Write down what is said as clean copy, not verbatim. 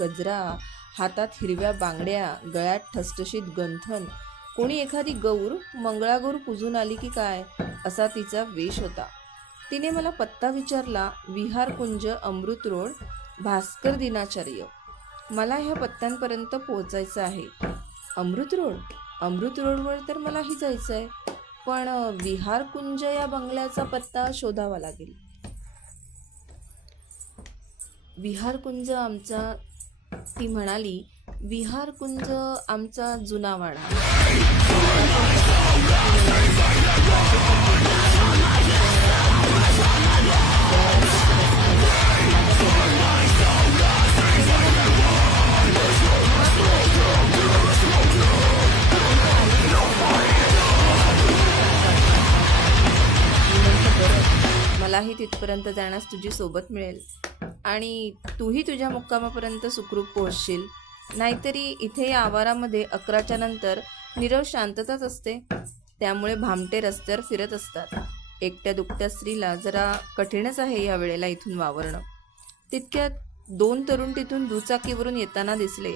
गजरा, हातात हिरव्या बांगड्या, गळ्यात ठसठशीत गंठण. कोणी एखादी गौर, मंगळागौर पूजून आली की काय असा तिचा वेश होता. तिने मला पत्ता विचारला. विहार कुंज, अमृत रोड, भास्कर दिनाचार्य. मला ह्या पत्त्यांपर्यंत पोहोचायचं आहे. अमृत रोडवर तर मलाही जायचं आहे, पण विहार कुंज या बंगल्याचा पत्ता शोधावा लागेल. विहार कुंज आमचा, ती म्हणाली, विहार कुंज आमचा जुना वाडा. मलाही तिथपर्यंत जाण्यास तुझी सोबत मिळेल आणि तूही तुझ्या मुक्कामापर्यंत सुखरूप पोहोचशील. नाहीतरी इथे या आवारामध्ये 11च्या नंतर नीरव शांतताच असते. त्यामुळे भामटे रस्त्यावर फिरत असतात. एकट्या दुकट्या स्त्रीला जरा कठीणच आहे या वेळेला इथून वावरणं. तितक्यात 2 तरुण तिथून दुचाकीवरून येताना दिसले.